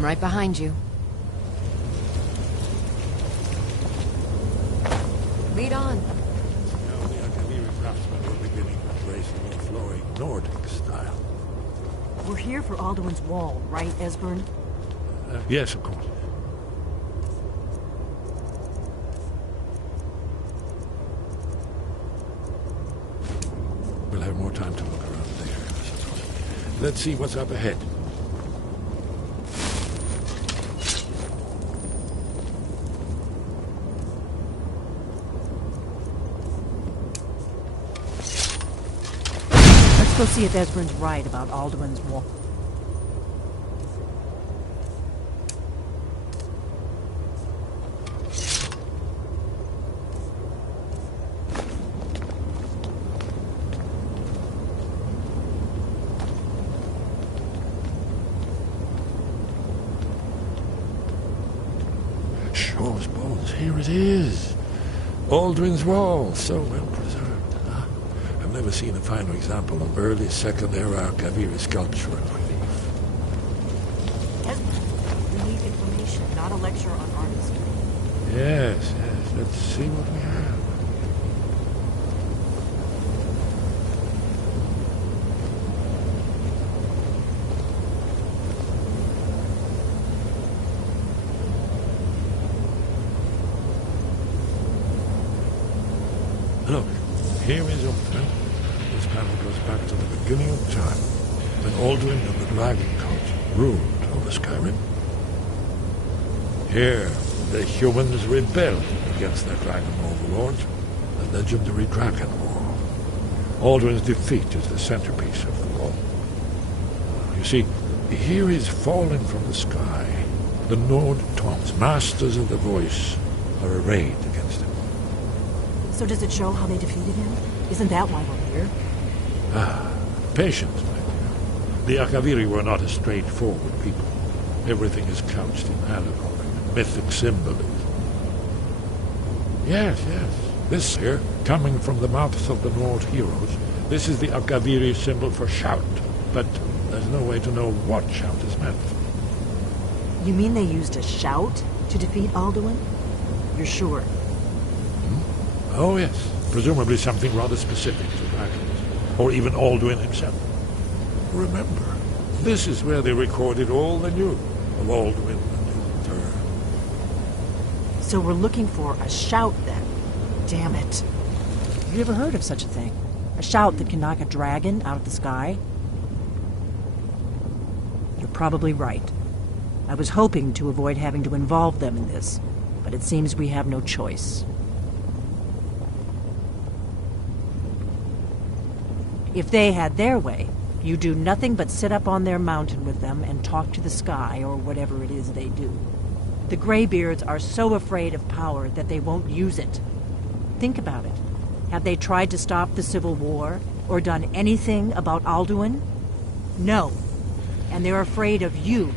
I'm right behind you. Lead on. Now the Akaviri craftsmen were beginning to embrace the more flowing Nordic style. We're here for Alduin's Wall, right, Esbern? Yes, of course. We'll have more time to look around there. Let's see what's up ahead. Let's go see if Esbern's right about Alduin's Wall. Shaw's bones, here it is. Alduin's Wall, so well preserved. I've never seen a finer example of early Second Era Akaviri sculpture and relief. Esbern, we need information, not a lecture on artistry. Yes, let's see what we have. Look, here is Ulfman. This panel goes back to the beginning of time, when Alduin and the Dragon Cult ruled over Skyrim. Here, the humans rebelled against their dragon overlord, the legendary Dragon War. Alduin's defeat is the centerpiece of the wall. You see, here is fallen from the sky. The Nord Taunts, masters of the voice, are arrayed against him. So does it show how they defeated him? Isn't that why we're here? Patience, my dear. The Akaviri were not a straightforward people. Everything is couched in allegory and mythic symbolism. Yes. This here, coming from the mouths of the Nord heroes, this is the Akaviri symbol for shout. But there's no way to know what shout is meant. You mean they used a shout to defeat Alduin? You're sure? Oh, yes. Presumably something rather specific to dragons, or even Alduin himself. Remember, this is where they recorded all they knew of Alduin and his return. So we're looking for a shout, then. Damn it. Have you ever heard of such a thing? A shout that can knock a dragon out of the sky? You're probably right. I was hoping to avoid having to involve them in this, but it seems we have no choice. If they had their way, you do nothing but sit up on their mountain with them and talk to the sky or whatever it is they do. The Greybeards are so afraid of power that they won't use it. Think about it. Have they tried to stop the Civil War or done anything about Alduin? No. And they're afraid of you,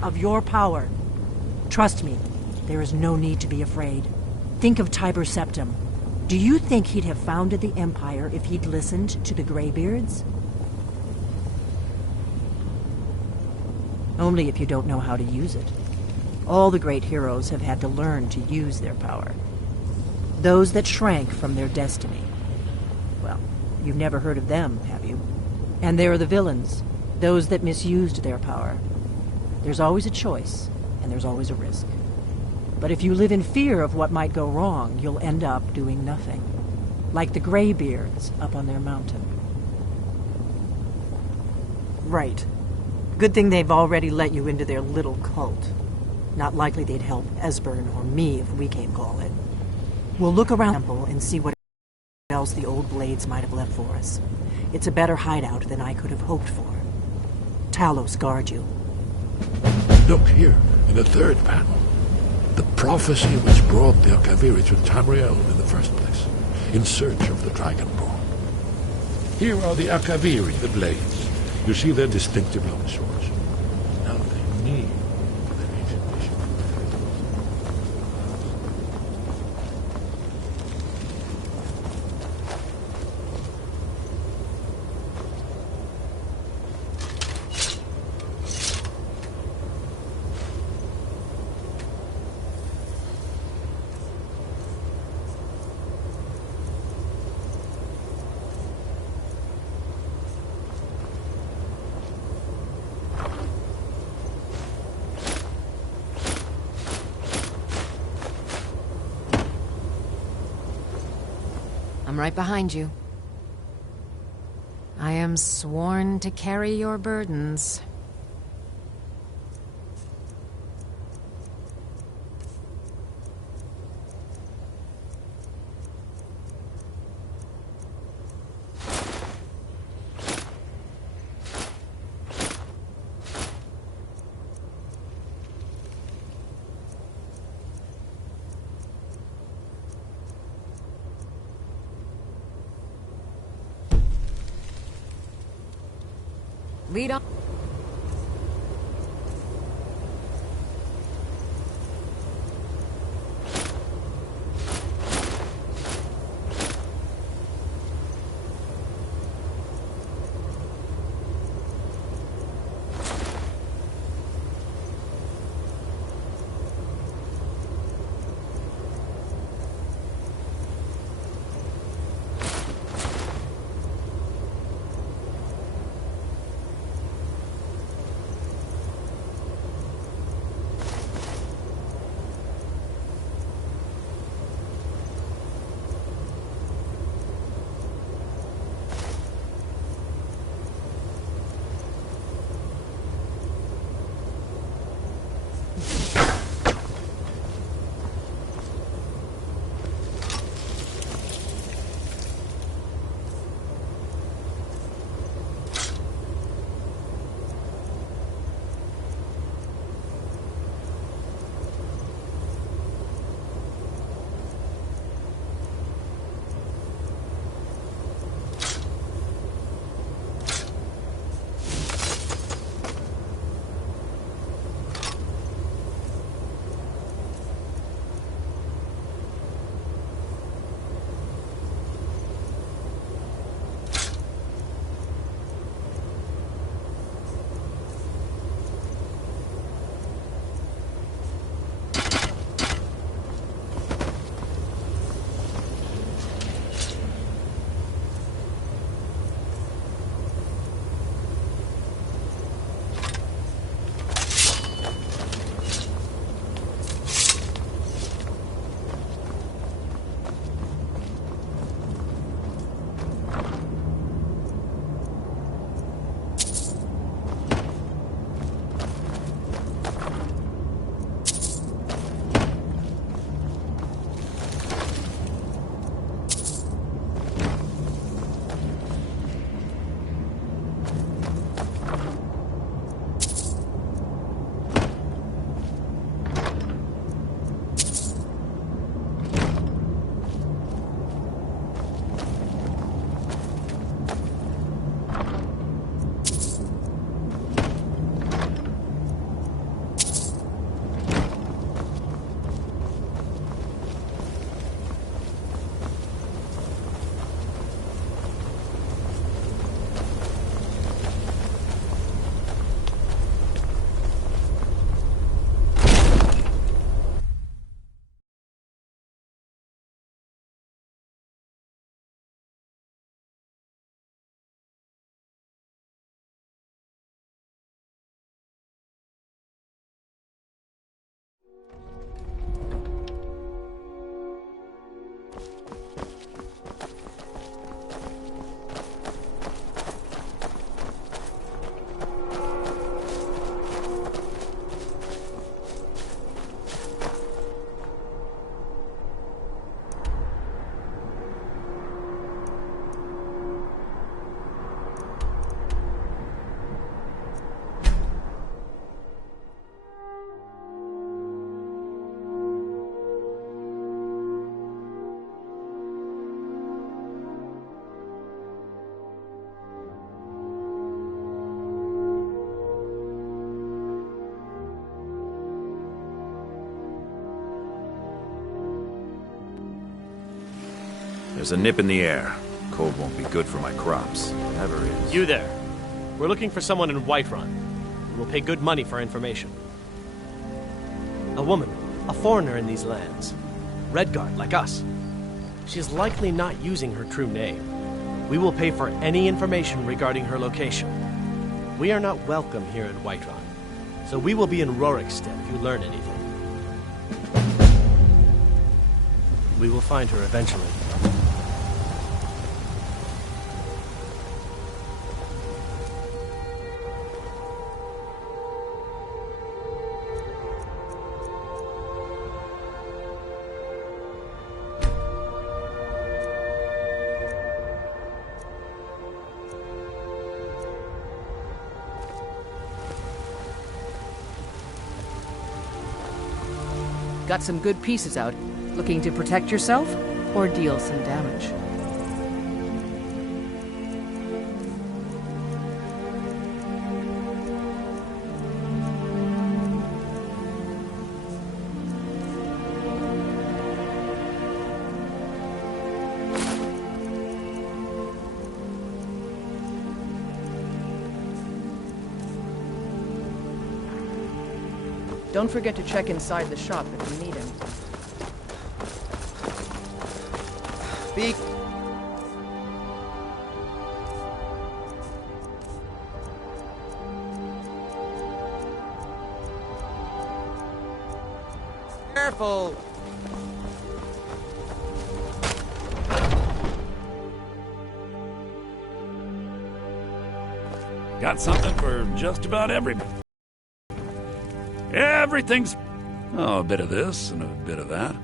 of your power. Trust me, there is no need to be afraid. Think of Tiber Septim. Do you think he'd have founded the Empire if he'd listened to the Greybeards? Only if you don't know how to use it. All the great heroes have had to learn to use their power. Those that shrank from their destiny. Well, you've never heard of them, have you? And there are the villains, those that misused their power. There's always a choice, and there's always a risk. But if you live in fear of what might go wrong, you'll end up doing nothing. Like the Greybeards up on their mountain. Right. Good thing they've already let you into their little cult. Not likely they'd help Esbern or me if we came calling. We'll look around the temple and see what else the old blades might have left for us. It's a better hideout than I could have hoped for. Talos guard you. Look here, in the third panel. The prophecy which brought the Akaviri to Tamriel in the first place, in search of the Dragonborn. Here are the Akaviri, the blades. You see their distinctive long swords. Now they need their ancient mission. I'm right behind you. I am sworn to carry your burdens. Lead on. There's a nip in the air. Cold won't be good for my crops. Never is. You there. We're looking for someone in Whiterun. We will pay good money for information. A woman, a foreigner in these lands. Redguard, like us. She is likely not using her true name. We will pay for any information regarding her location. We are not welcome here in Whiterun, so we will be in Rorikstead if you learn anything. We will find her eventually. Got some good pieces out. Looking to protect yourself or deal some damage? Don't forget to check inside the shop if you need him. Be careful. Got something for just about everybody. Everything's... Oh, a bit of this and a bit of that.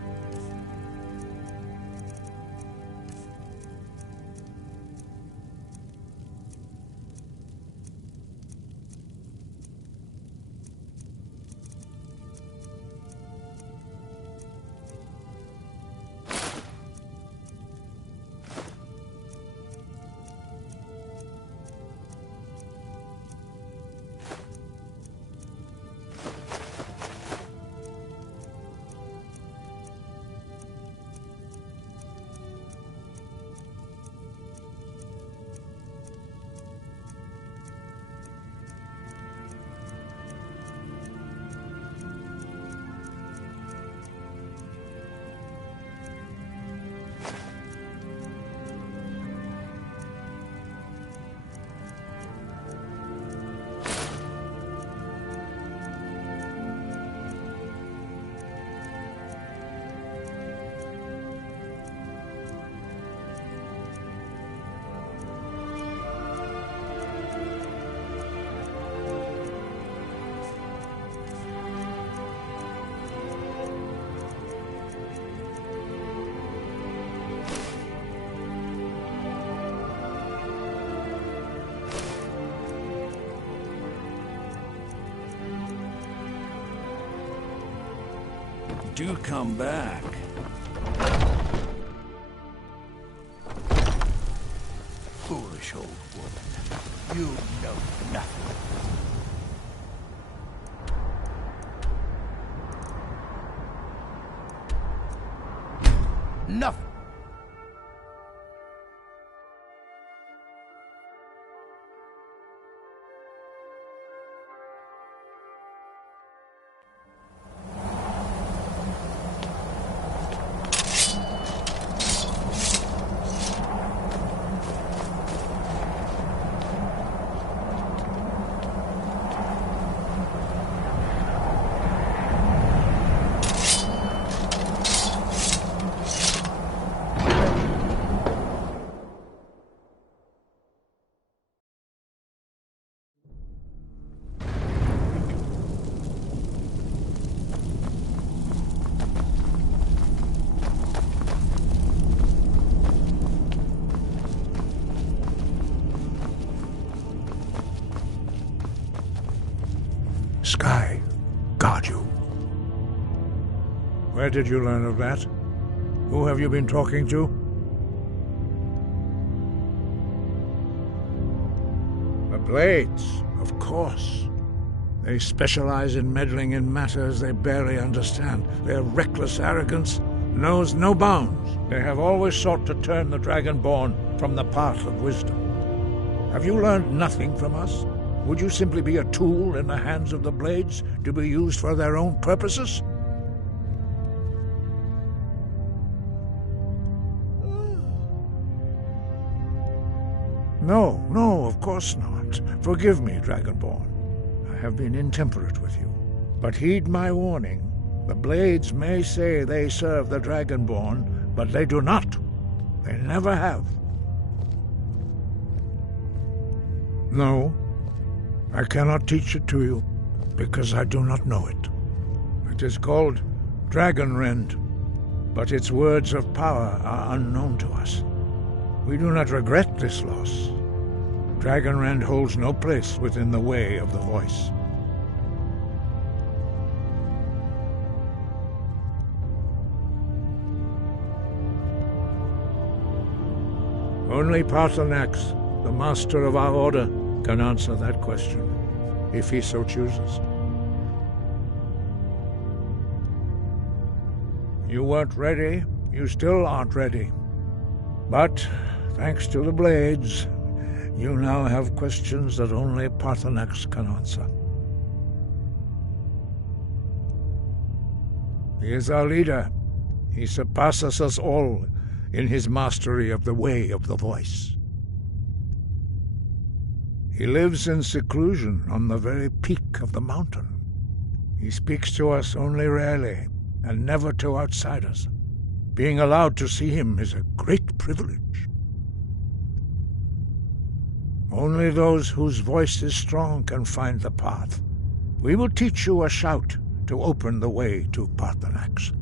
Do come back. Foolish old woman. You know nothing. Nothing. Sky, guard you. Where did you learn of that? Who have you been talking to? The Blades, of course. They specialize in meddling in matters they barely understand. Their reckless arrogance knows no bounds. They have always sought to turn the Dragonborn from the path of wisdom. Have you learned nothing from us? Would you simply be a tool in the hands of the Blades to be used for their own purposes? No, of course not. Forgive me, Dragonborn. I have been intemperate with you. But heed my warning. The Blades may say they serve the Dragonborn, but they do not. They never have. No, I cannot teach it to you, because I do not know it. It is called Dragonrend, but its words of power are unknown to us. We do not regret this loss. Dragonrend holds no place within the way of the voice. Only Parthenax, the master of our order, can answer that question, if he so chooses. You weren't ready. You still aren't ready. But, thanks to the blades, you now have questions that only Parthenax can answer. He is our leader. He surpasses us all in his mastery of the way of the voice. He lives in seclusion on the very peak of the mountain. He speaks to us only rarely, and never to outsiders. Being allowed to see him is a great privilege. Only those whose voice is strong can find the path. We will teach you a shout to open the way to Parthenax.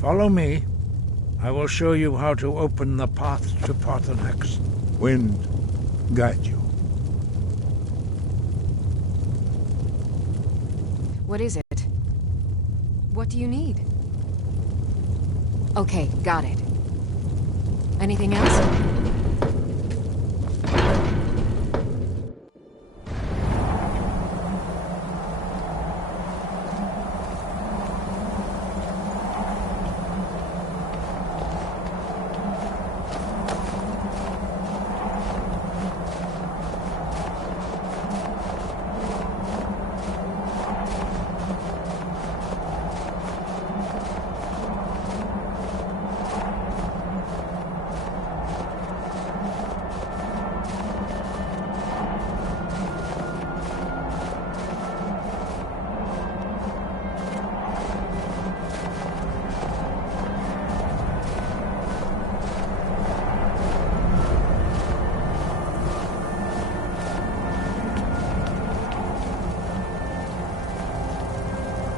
Follow me. I will show you how to open the path to Parthenax. Wind, guide you. What is it? What do you need? Okay, got it. Anything else?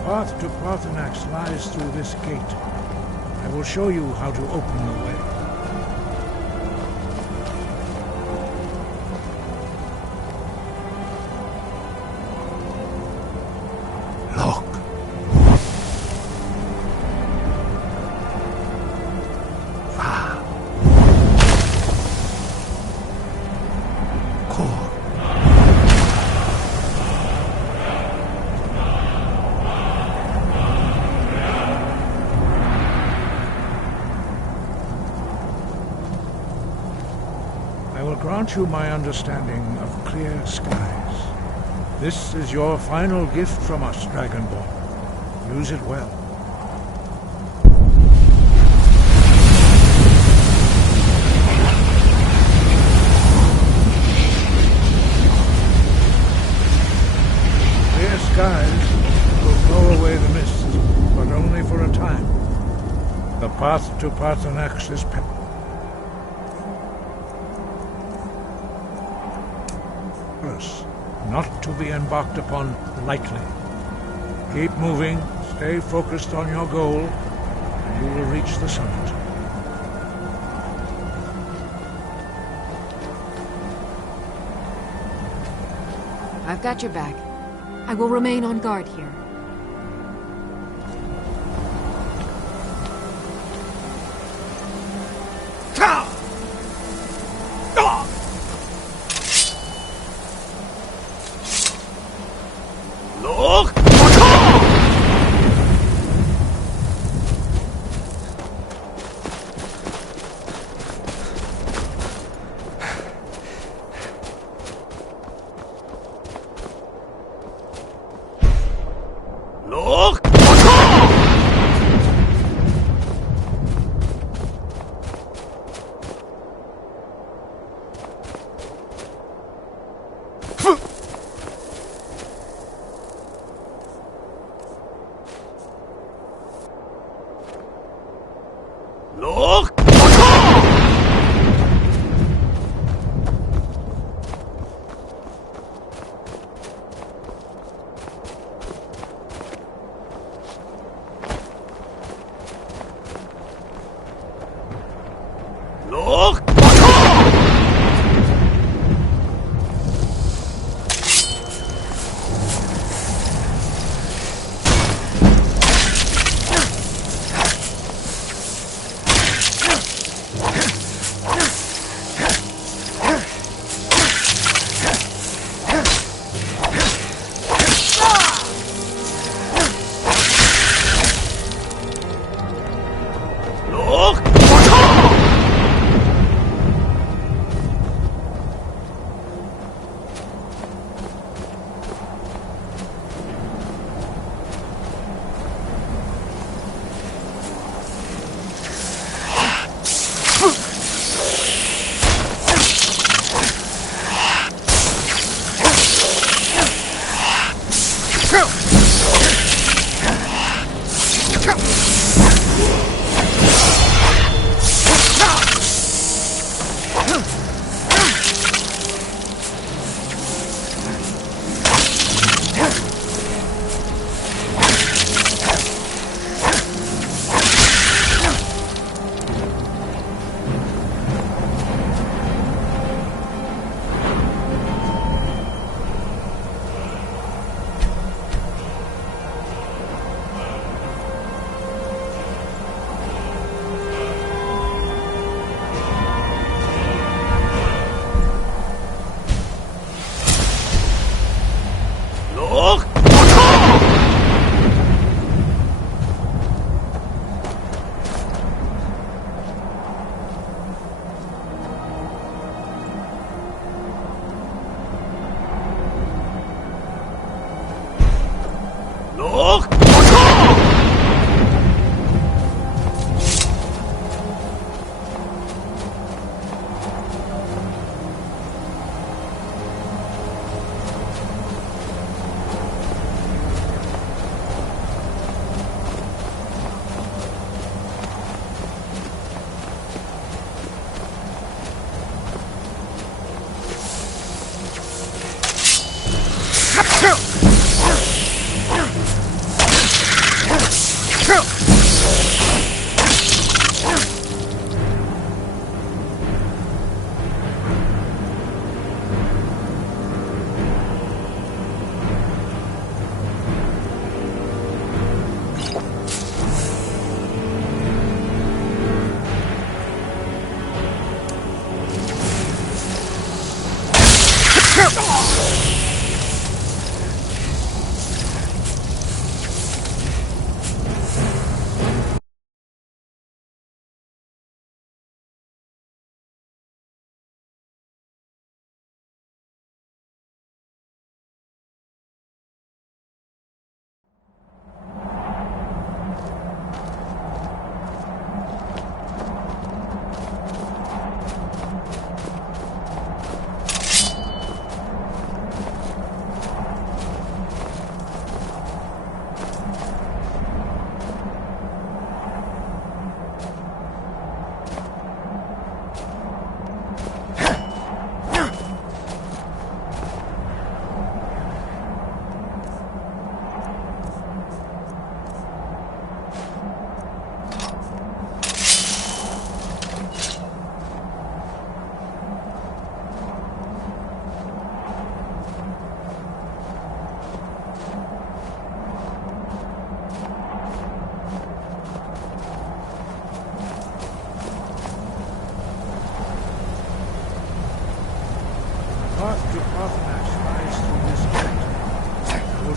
The path to Parthenax lies through this gate. I will show you how to open the way. Look. Far. Core. grant you my understanding of clear skies. This is your final gift from us, Dragonborn. Use it well. Clear skies will blow away the mists, but only for a time. The path to Paarthurnax is not to be embarked upon lightly. Keep moving, stay focused on your goal, and you will reach the summit. I've got your back. I will remain on guard here.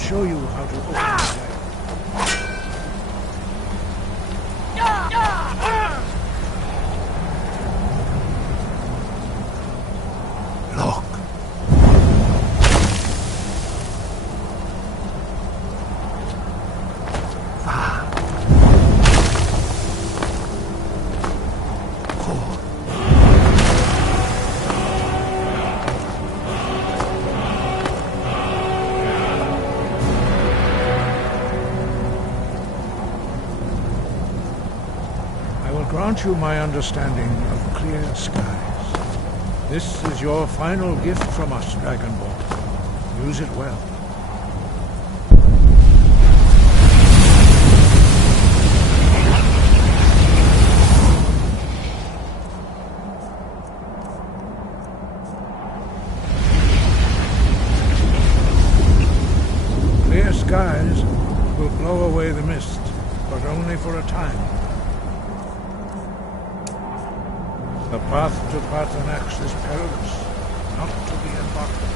show you how to open the gate. Look. Grant you my understanding of clear skies. This is your final gift from us, Dragonborn. Use it well. Clear skies will blow away the mist, but only for a time. The path to Paarthurnax is perilous, not to be embarked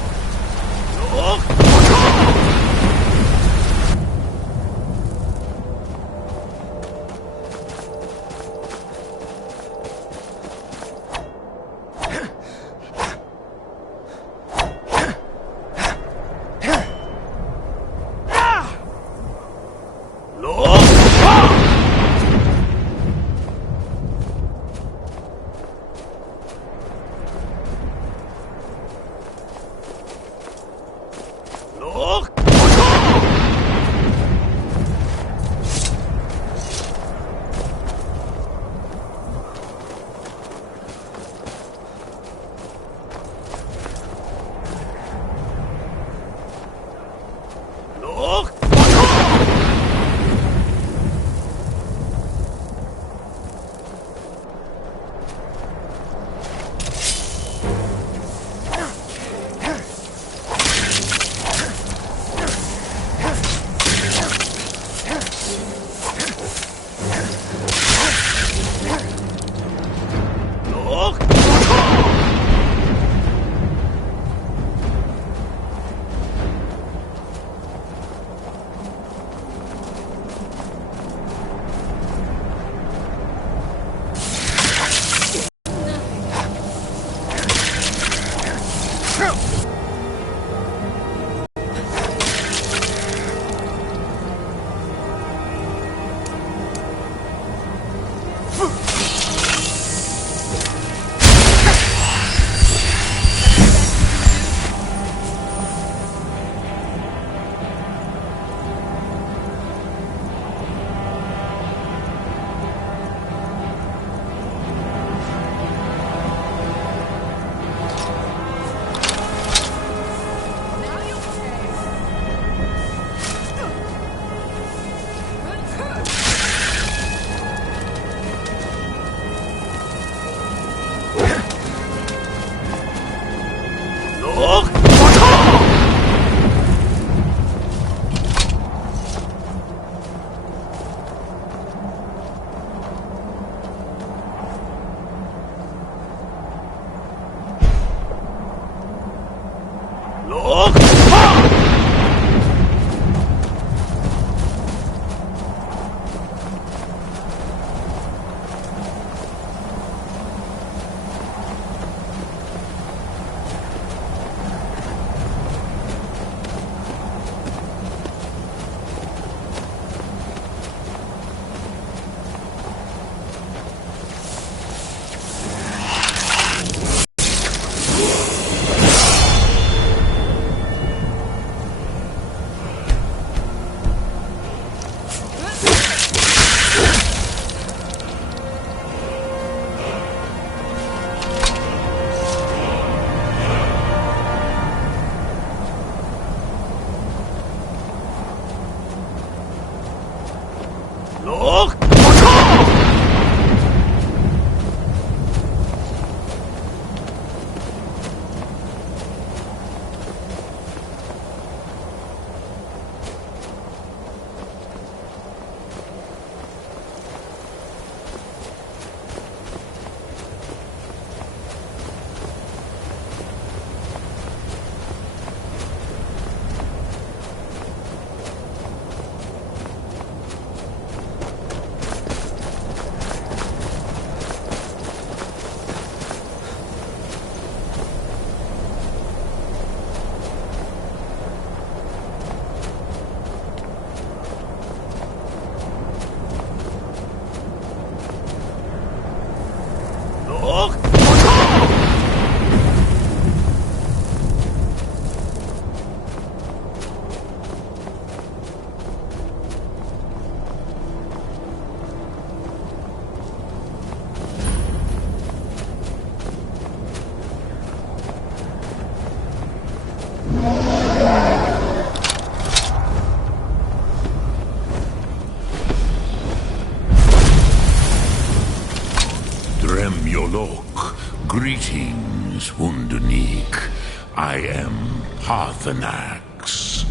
Greetings, Wunderneek. I am Parthenax.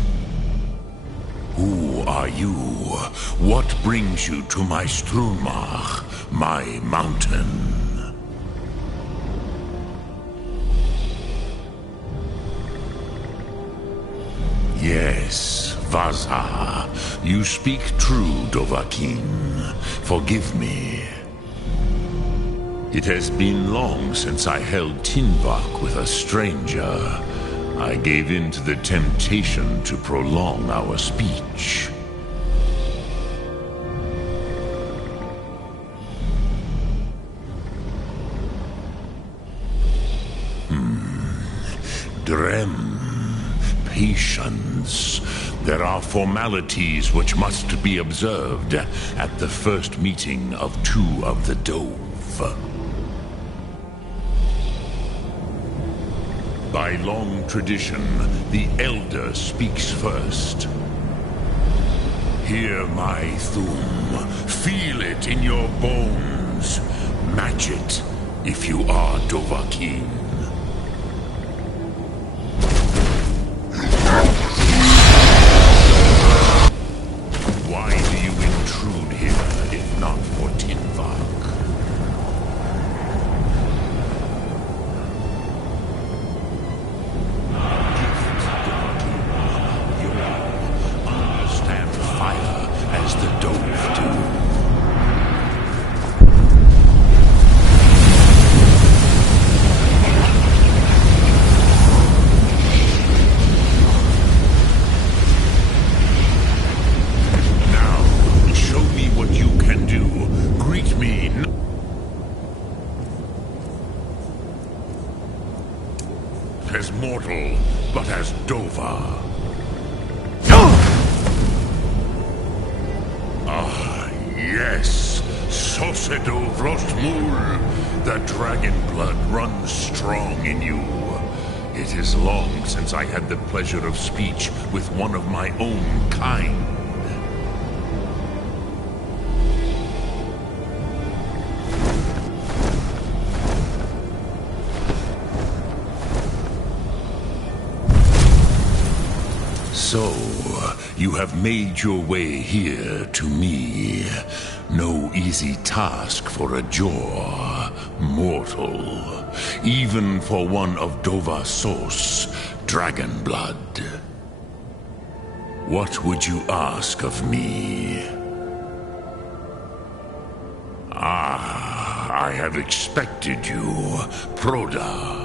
Who are you? What brings you to my Strunmach, my mountain? Yes, Vaza. You speak true, Dovahkiin. Forgive me. It has been long since I held Tinvak with a stranger. I gave in to the temptation to prolong our speech. Drem. Patience. There are formalities which must be observed at the first meeting of two of the Dove. By long tradition, the Elder speaks first. Hear my Thum. Feel it in your bones. Match it if you are Dovahkiin. Why do you intrude here if not for Tinvak? As mortal, but as Dova. Ah, yes, Sosedo Vrostmul. The dragon blood runs strong in you. It is long since I had the pleasure of speech with one of my own kind. So, you have made your way here to me. No easy task for a Jor, mortal. Even for one of Dova Sos, dragon blood. What would you ask of me? Ah, I have expected you, Proda.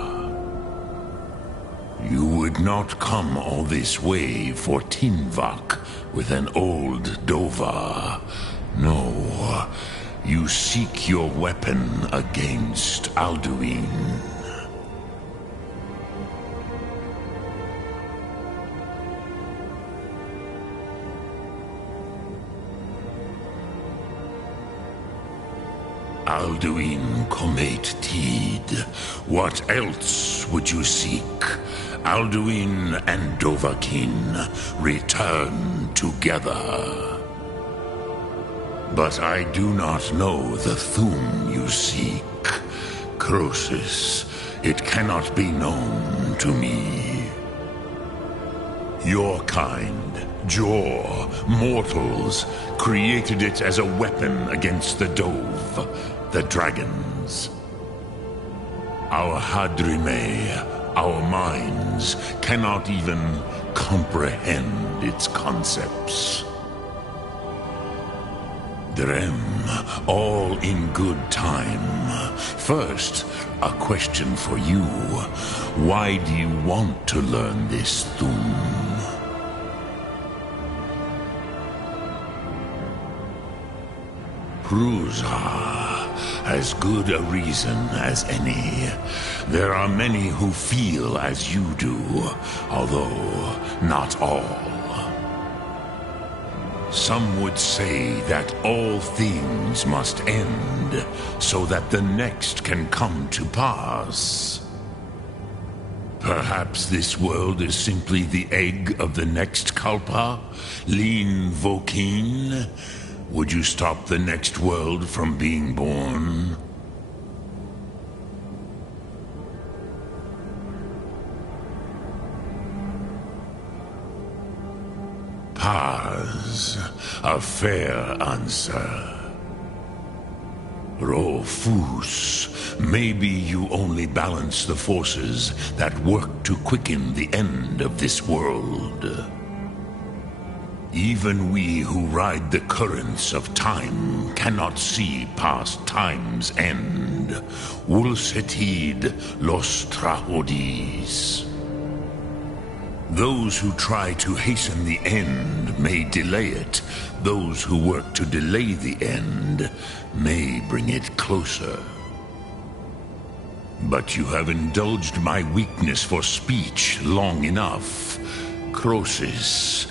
You would not come all this way for Tinvak with an old Dova. No, you seek your weapon against Alduin. Alduin Comet Tid. What else would you seek? Alduin and Dovahkiin return together. But I do not know the Thum you seek. Croesus, it cannot be known to me. Your kind, Jor, mortals, created it as a weapon against the Dove, the dragons. Our Hadrime, our minds, cannot even comprehend its concepts. Drem, all in good time. First, a question for you. Why do you want to learn this Thum? Prusa. As good a reason as any. There are many who feel as you do, although not all. Some would say that all things must end, so that the next can come to pass. Perhaps this world is simply the egg of the next Kalpa, Lin Vokin. Would you stop the next world from being born? Has a fair answer. Rofus, maybe you only balance the forces that work to quicken the end of this world. Even we who ride the currents of time cannot see past time's end. Wulsetid los trahodis. Those who try to hasten the end may delay it. Those who work to delay the end may bring it closer. But you have indulged my weakness for speech long enough. Croesus,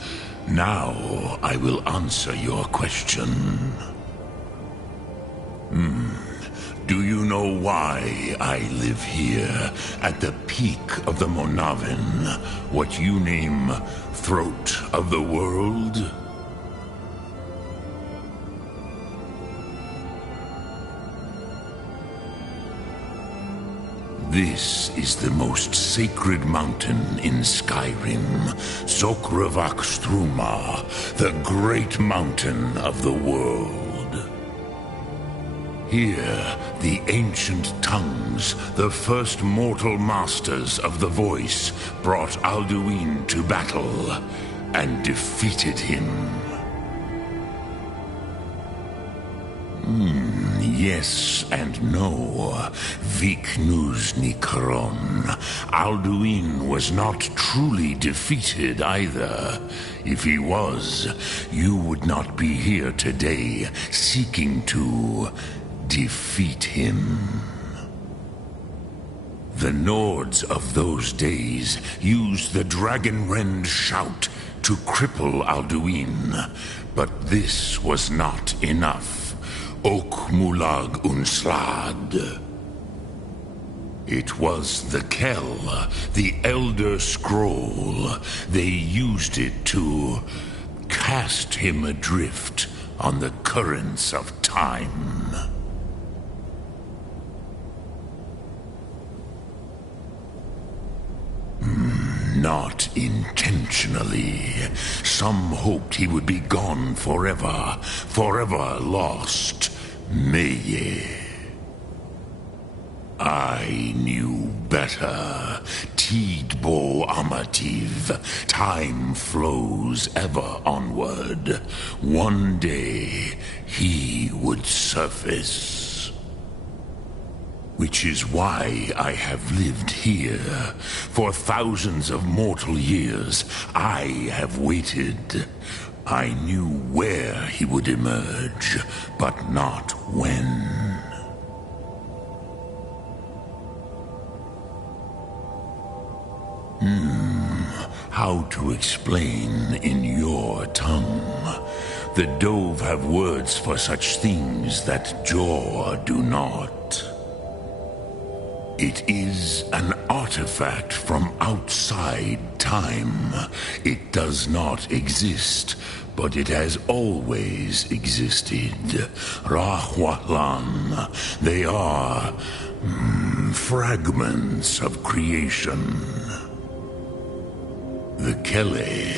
now I will answer your question. Do you know why I live here, at the peak of the Monavin, what you name Throat of the World? This is the most sacred mountain in Skyrim, Zokravak Struma, the great mountain of the world. Here, the ancient tongues, the first mortal masters of the voice, brought Alduin to battle and defeated him. Yes and no. Viknus Nikron. Alduin was not truly defeated either. If he was, you would not be here today seeking to defeat him. The Nords of those days used the Dragonrend shout to cripple Alduin, but this was not enough. Ok Mulag Unslad. It was the Kell, the Elder Scroll. They used it to cast him adrift on the currents of time. Not intentionally. Some hoped he would be gone forever, forever lost. Meye. I knew better. Tidbo Amativ. Time flows ever onward. One day, he would surface. Which is why I have lived here. For thousands of mortal years, I have waited. I knew where he would emerge, but not when. How to explain in your tongue? The Dove have words for such things that Jor do not. It is an artifact from outside time. It does not exist, but it has always existed. Rahwalan. They are fragments of creation. The Kele,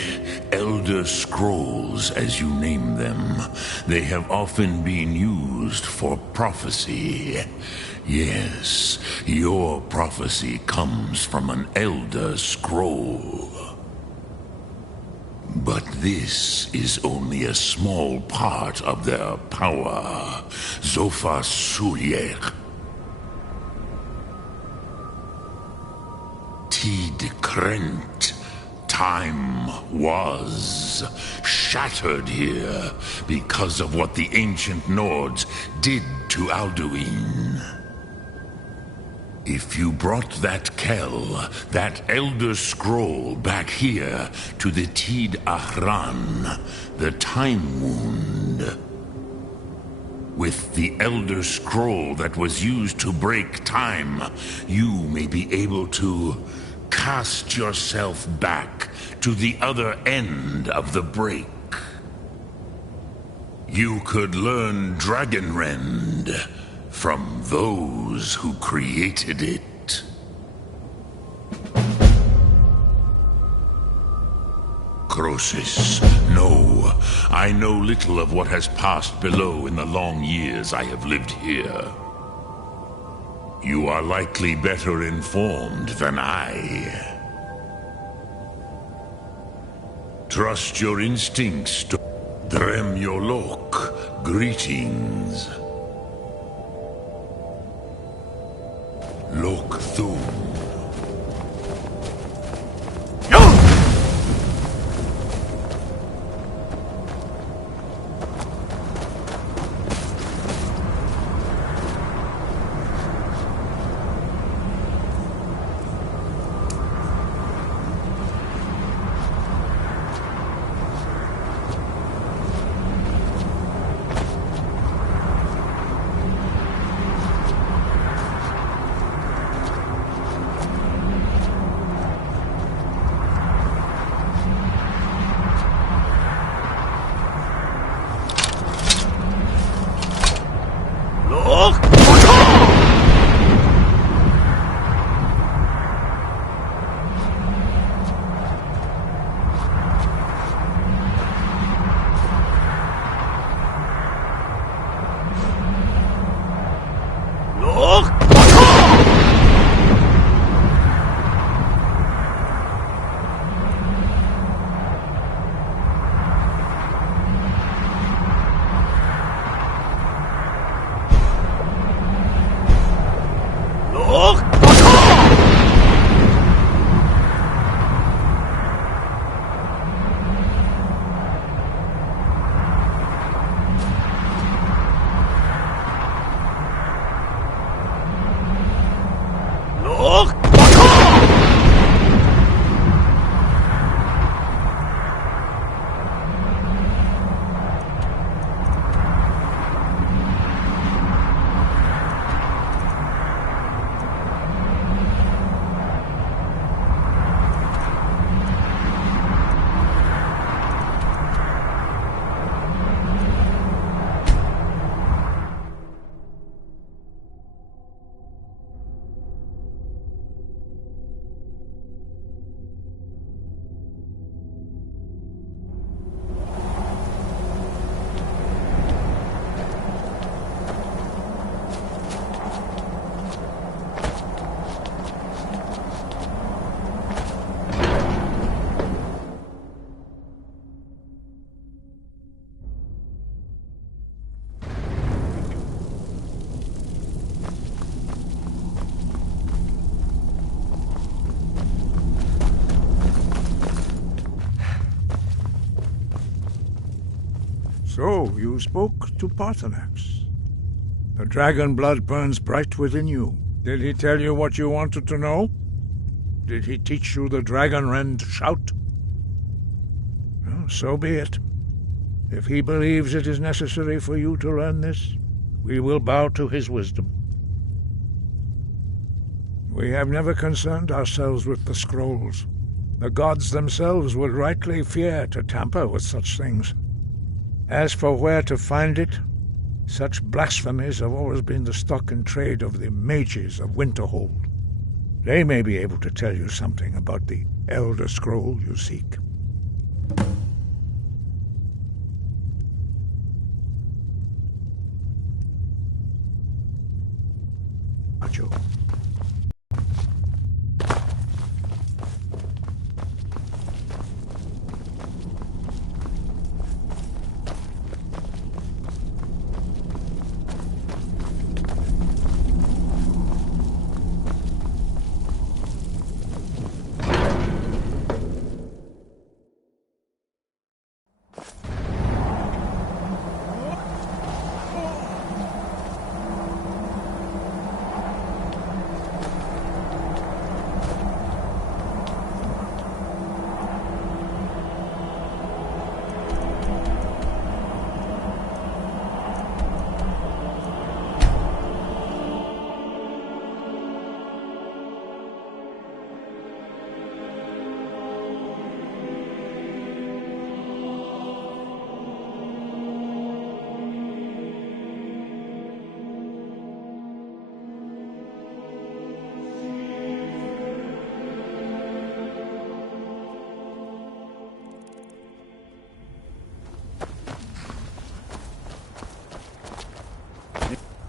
Elder Scrolls as you name them, they have often been used for prophecy. Yes, your prophecy comes from an Elder Scroll. But this is only a small part of their power. Zofa Suryek. Tid Krent. Time was shattered here because of what the ancient Nords did to Alduin. If you brought that Kell, that Elder Scroll back here to the Tid Ahran, the Time Wound, with the Elder Scroll that was used to break time, you may be able to cast yourself back to the other end of the break. You could learn Dragonrend from those who created it. Croesus. No, I know little of what has passed below in the long years I have lived here. You are likely better informed than I. Trust your instincts to Dremyolok. Greetings. Lok Thum. So, you spoke to Parthenax. The dragon blood burns bright within you. Did he tell you what you wanted to know? Did he teach you the dragon rend shout? Well, so be it. If he believes it is necessary for you to learn this, we will bow to his wisdom. We have never concerned ourselves with the scrolls. The gods themselves would rightly fear to tamper with such things. As for where to find it, such blasphemies have always been the stock and trade of the mages of Winterhold. They may be able to tell you something about the Elder Scroll you seek. Acho.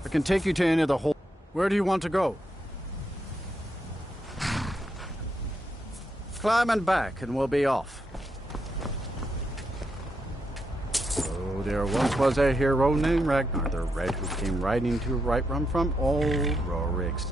I can take you to any of the hole. Where do you want to go? Climb and back, and we'll be off. So there once was a hero named Ragnar the Red who came riding to Whiterun from old Rorik's.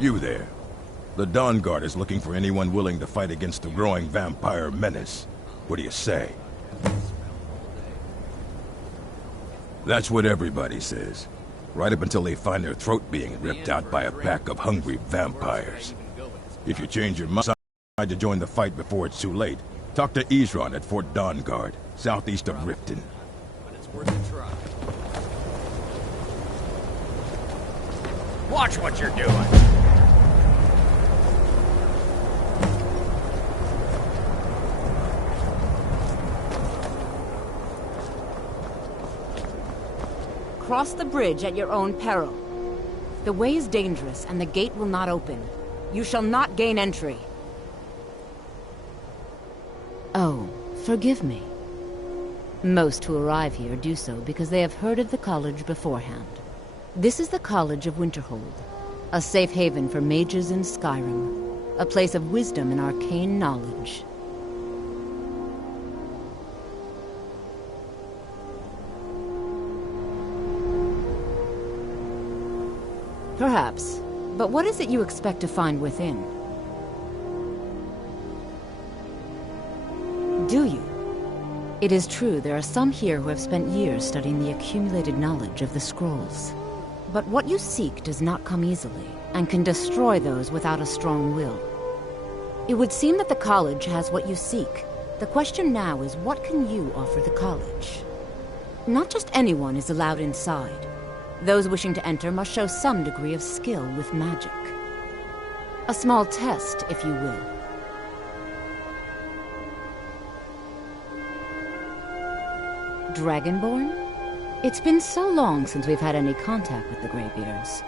You there. The Dawn Guard is looking for anyone willing to fight against the growing vampire menace. What do you say? That's what everybody says. Right up until they find their throat being ripped out by a pack of hungry vampires. If you change your mind to join the fight before it's too late, talk to Isran at Fort Dawn Guard, southeast of Riften. But it's worth a try. Watch what you're doing. Cross the bridge at your own peril. The way is dangerous, and the gate will not open. You shall not gain entry. Oh, forgive me. Most who arrive here do so because they have heard of the college beforehand. This is the College of Winterhold, a safe haven for mages in Skyrim, a place of wisdom and arcane knowledge. Perhaps. But what is it you expect to find within? Do you? It is true there are some here who have spent years studying the accumulated knowledge of the scrolls. But what you seek does not come easily, and can destroy those without a strong will. It would seem that the college has what you seek. The question now is, what can you offer the college? Not just anyone is allowed inside. Those wishing to enter must show some degree of skill with magic. A small test, if you will. Dragonborn? It's been so long since we've had any contact with the Greybeards.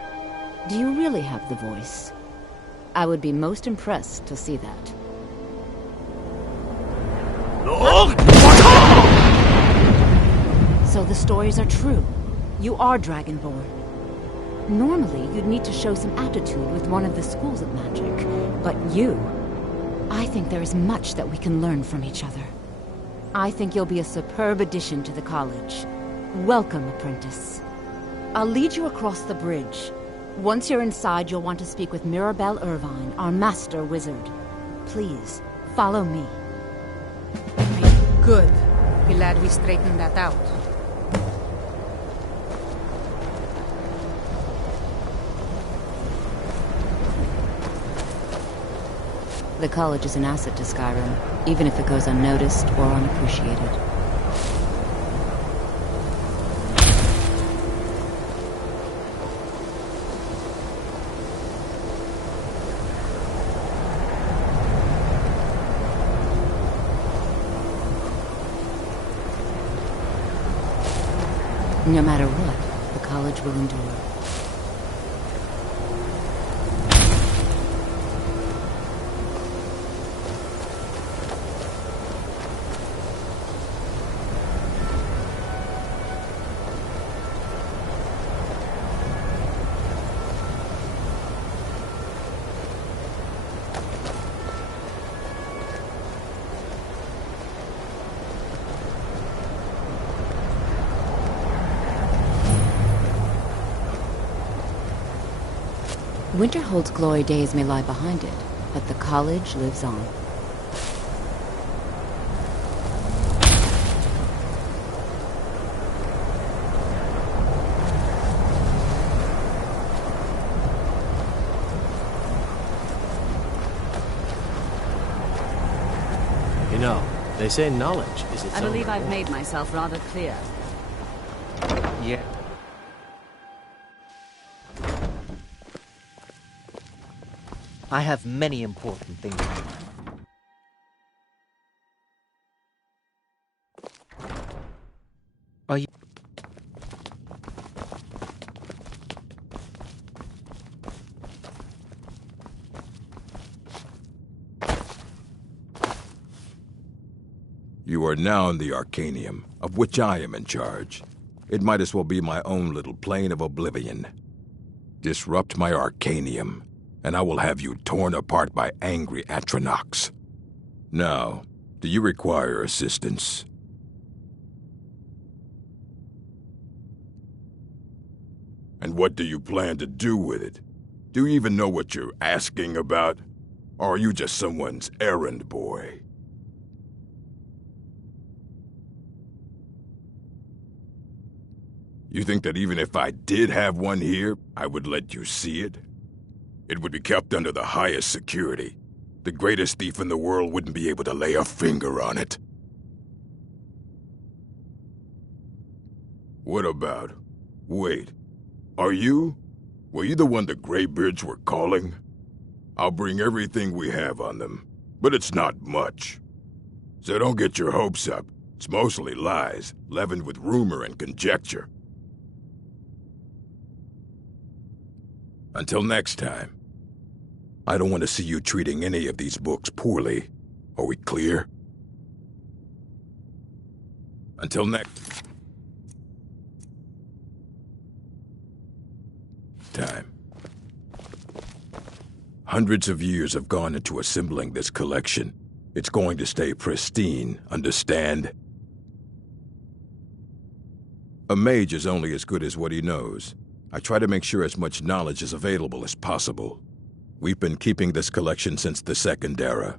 Do you really have the voice? I would be most impressed to see that. So the stories are true. You are Dragonborn. Normally, you'd need to show some aptitude with one of the schools of magic. But you... I think there is much that we can learn from each other. I think you'll be a superb addition to the college. Welcome, apprentice. I'll lead you across the bridge. Once you're inside, you'll want to speak with Mirabelle Irvine, our master wizard. Please, follow me. Good. Glad we straightened that out. The college is an asset to Skyrim, even if it goes unnoticed or unappreciated. No matter what, the college will endure. Winterhold's glory days may lie behind it, but the college lives on. You know, they say knowledge is its I own believe I've reward. made myself rather clear. Yeah. I have many important things to do. You are now in the Arcanium, of which I am in charge. It might as well be my own little plane of oblivion. Disrupt my Arcanium, and I will have you torn apart by angry Atronachs. Now, do you require assistance? And what do you plan to do with it? Do you even know what you're asking about? Or are you just someone's errand boy? You think that even if I did have one here, I would let you see it? It would be kept under the highest security. The greatest thief in the world wouldn't be able to lay a finger on it. What about? Wait. Were you the one the Greybeards were calling? I'll bring everything we have on them, but it's not much. So don't get your hopes up. It's mostly lies, leavened with rumor and conjecture. Until next time, I don't want to see you treating any of these books poorly. Are we clear? Until next time. Hundreds of years have gone into assembling this collection. It's going to stay pristine, understand? A mage is only as good as what he knows. I try to make sure as much knowledge is available as possible. We've been keeping this collection since the Second Era.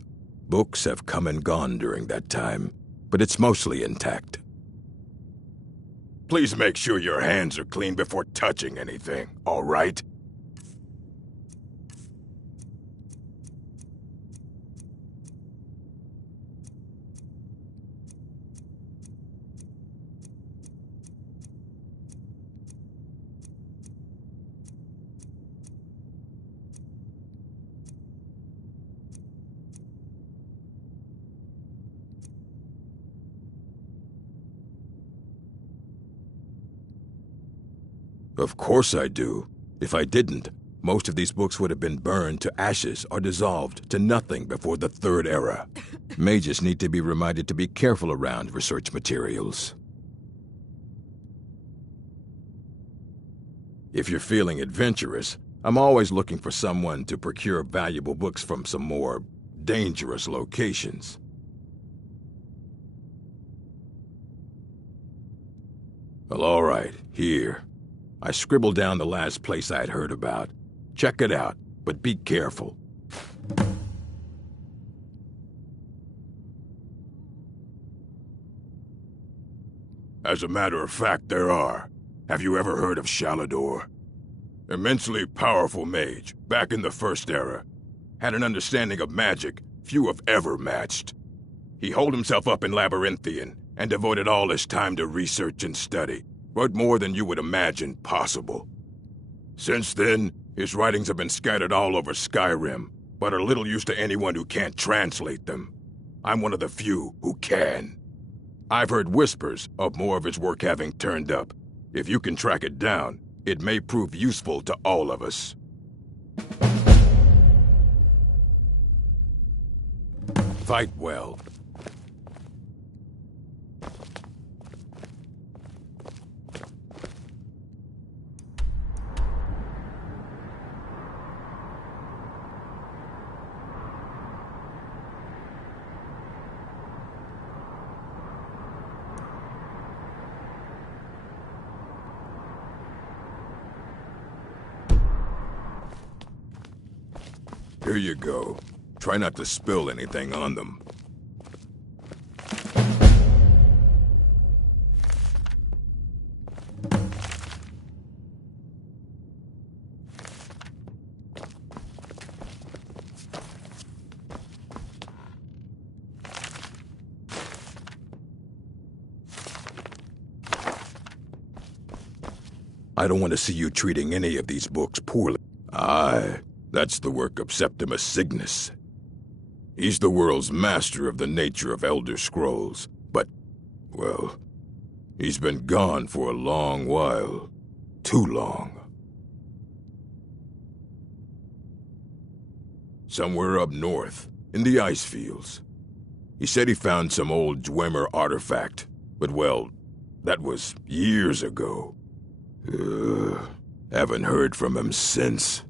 Books have come and gone during that time, but it's mostly intact. Please make sure your hands are clean before touching anything, all right? Of course I do. If I didn't, most of these books would have been burned to ashes or dissolved to nothing before the Third Era. Mages need to be reminded to be careful around research materials. If you're feeling adventurous, I'm always looking for someone to procure valuable books from some more dangerous locations. Well, all right, here. I scribbled down the last place I'd heard about. Check it out, but be careful. As a matter of fact, there are. Have you ever heard of Shalador? Immensely powerful mage, back in the First Era. Had an understanding of magic few have ever matched. He holed himself up in Labyrinthian and devoted all his time to research and study. Wrote more than you would imagine possible. Since then, his writings have been scattered all over Skyrim, but are little use to anyone who can't translate them. I'm one of the few who can. I've heard whispers of more of his work having turned up. If you can track it down, it may prove useful to all of us. Fight well. Here you go. Try not to spill anything on them. I don't want to see you treating any of these books poorly. Aye. That's the work of Septimus Cygnus. He's the world's master of the nature of Elder Scrolls, but, well, he's been gone for a long while. Too long. Somewhere up north, in the ice fields. He said he found some old Dwemer artifact, but well, that was years ago. Haven't heard from him since.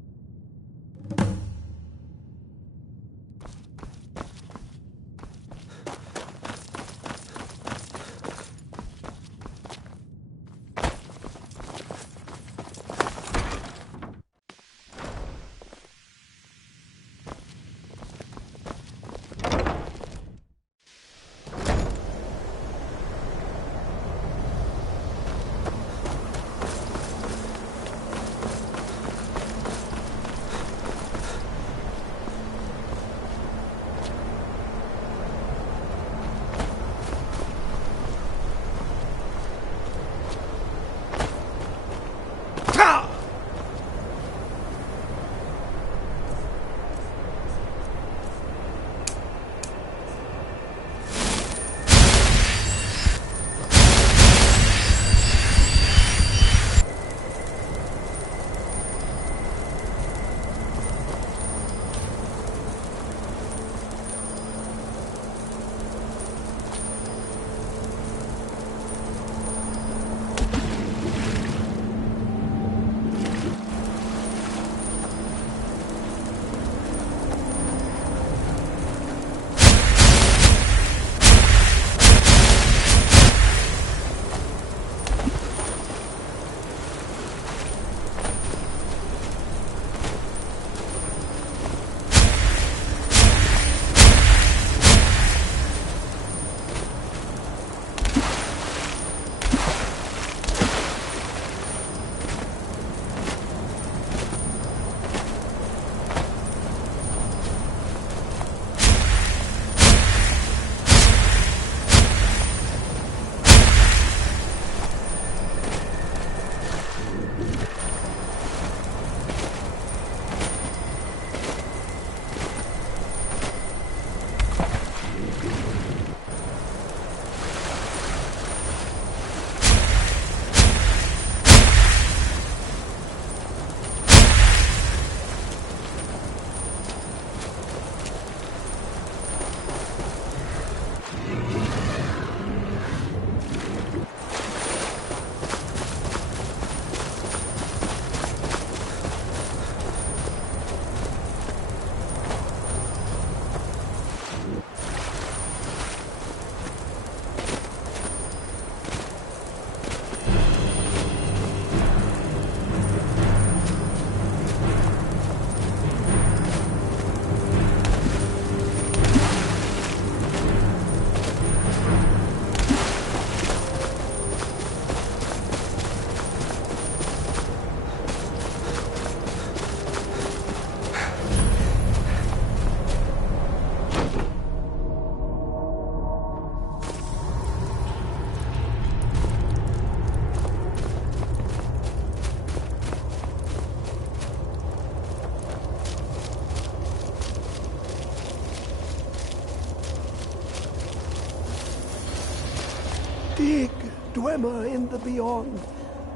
Dig, Dwemer in the beyond.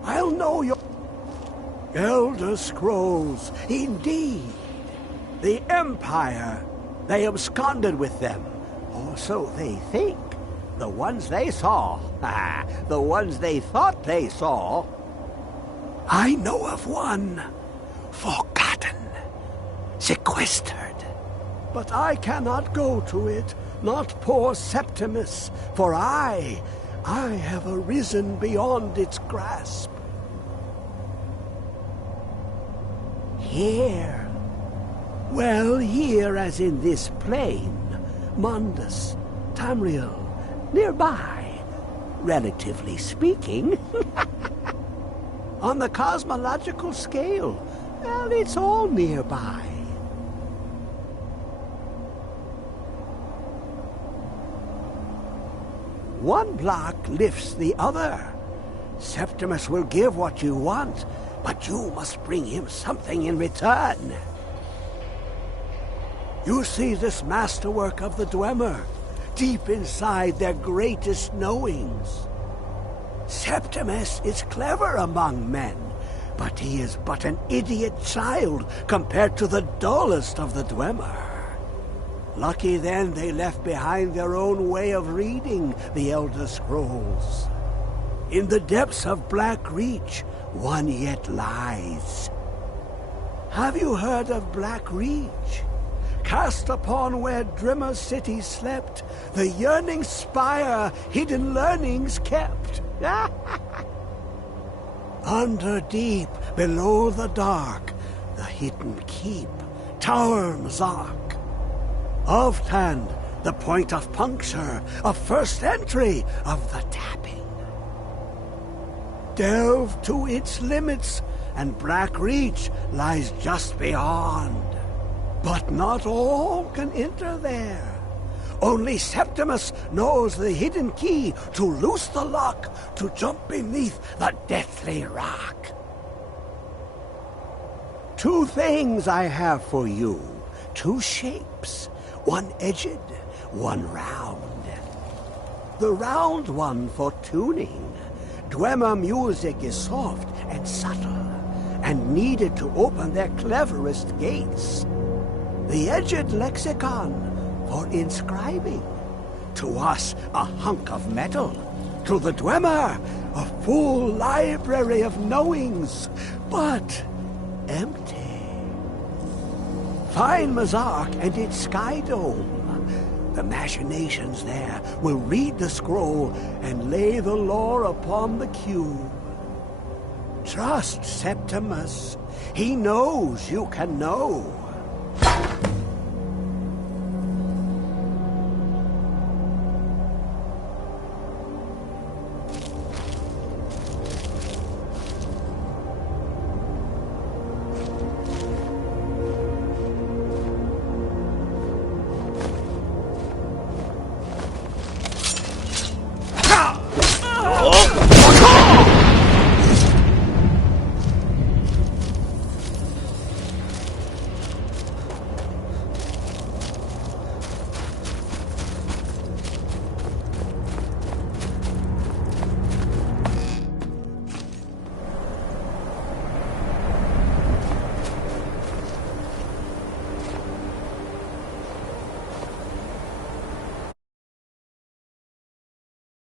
I'll know your... Elder Scrolls, indeed. The Empire. They absconded with them. Or so they think. The ones they saw. The ones they thought they saw. I know of one. Forgotten. Sequestered. But I cannot go to it. Not poor Septimus. For I have arisen beyond its grasp. Here. Well, here as in this plain. Mundus, Tamriel, nearby. Relatively speaking. On the cosmological scale, well, it's all nearby. One block lifts the other. Septimus will give what you want, but you must bring him something in return. You see this masterwork of the Dwemer, deep inside their greatest knowings. Septimus is clever among men, but he is but an idiot child compared to the dullest of the Dwemer. Lucky then they left behind their own way of reading the Elder Scrolls. In the depths of Black Reach, one yet lies. Have you heard of Black Reach? Cast upon where Drimmer's city slept, the yearning spire hidden learnings kept. Under deep, below the dark, the hidden keep, Tower Mzark. Of Tand, the point of puncture, of first entry of the tapping. Delve to its limits, and Black Reach lies just beyond. But not all can enter there. Only Septimus knows the hidden key to loose the lock, to jump beneath the deathly rock. 2 things I have for you, 2 shapes, one edged, one round. The round one for tuning. Dwemer music is soft and subtle, and needed to open their cleverest gates. The edged lexicon for inscribing. To us, a hunk of metal. To the Dwemer, a full library of knowings, but empty. Find Mzark and its sky dome. The machinations there will read the scroll and lay the lore upon the cube. Trust Septimus. He knows you can know.